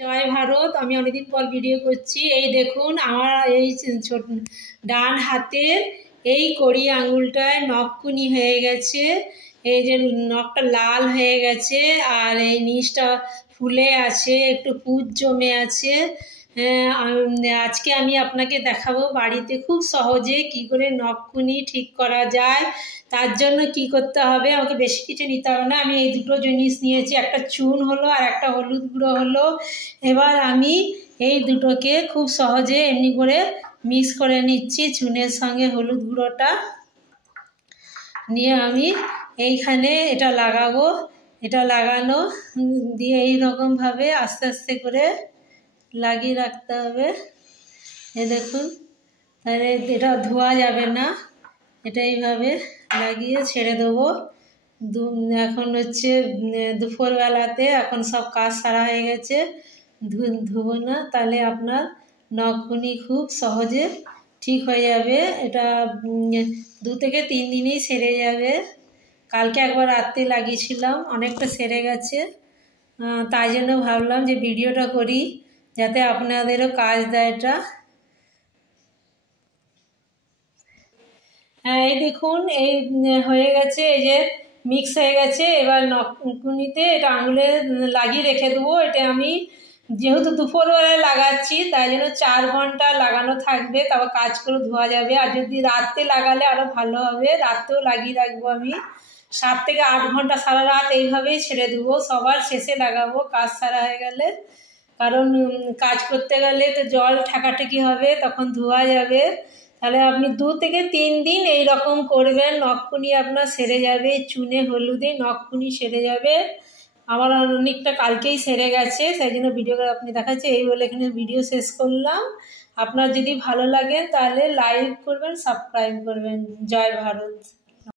জয় ভারত। আমি অনেকদিন পর ভিডিও করছি। এই দেখুন আমার এই ছোট ডান হাতের এই কড়ি আঙুলটায় নখকুনি হয়ে গেছে। এই যে নখটা লাল হয়ে গেছে আর এই নিচটা ফুলে আছে, একটু পুঁজ জমে আছে। আজকে আমি আপনাকে দেখাবো বাড়িতে খুব সহজে কি করে নখকুনি ঠিক করা যায়। তার জন্য কি করতে হবে, আমাকে বেশি কিছু নিতে হবে না। আমি এই দুটো জিনিস নিয়েছি, একটা চুন হলো আর একটা হলুদ গুঁড়ো হলো। এবার আমি এই দুটোকে খুব সহজে এমনি করে মিক্স করে নিচ্ছি। চুনের সঙ্গে হলুদ গুঁড়োটা নিয়ে আমি এইখানে এটা লাগাবো। এটা লাগানো দিয়ে এই রকমভাবে আস্তে আস্তে করে লাগিয়ে রাখতে হবে। এই দেখুন, তাহলে এটা ধোয়া যাবে না। এটা এইভাবে লাগিয়ে ছেড়ে দেবো। এখন হচ্ছে দুপুরবেলাতে, এখন সব কাজ সারা হয়ে গেছে, ধুবো না। তাহলে আপনার নখকুনি খুব সহজে ঠিক হয়ে যাবে। এটা 2 থেকে 3 দিনেই সেরে যাবে। কালকে একবার রাত্রে লাগিয়েছিলাম, অনেকটা সেরে গেছে। তাই জন্য ভাবলাম যে ভিডিওটা করি, যাতে আপনাদেরও কাজ দেয় এটা। হ্যাঁ, এই দেখুন, এই হয়ে গেছে, এই যে মিক্স হয়ে গেছে। এবার নখকুনিতে এটা আঙুলে লাগিয়ে রেখে দেবো। এটা আমি যেহেতু দুপুরবেলায় লাগাচ্ছি, তাই জন্য 4 ঘন্টা লাগানো থাকবে, তারপর কাজ করে ধোয়া যাবে। আর যদি রাত্রে লাগালে আরও ভালো হবে, রাত্রেও লাগিয়ে রাখবো আমি। 7 থেকে 8 ঘন্টা সারা রাত এইভাবেই ছেড়ে দেবো। সবার শেষে লাগাবো কাজ সারা হয়ে গেলে, কারণ কাজ করতে গেলে তো জল ঠেকাঠেকি হবে, তখন ধোয়া যাবে। তাহলে আপনি 2 থেকে 3 দিন এই রকম করবেন, নখকুনি আপনার সেরে যাবে। চুনে হলুদে নখকুনি সেরে যাবে। আমার অনেকটা কালকেই সেরে গেছে, সেই জন্য ভিডিও করে আপনি দেখাচ্ছি। এই বলে এখানে ভিডিও শেষ করলাম। আপনার যদি ভালো লাগে তাহলে লাইক করবেন, সাবস্ক্রাইব করবেন। জয় ভারত।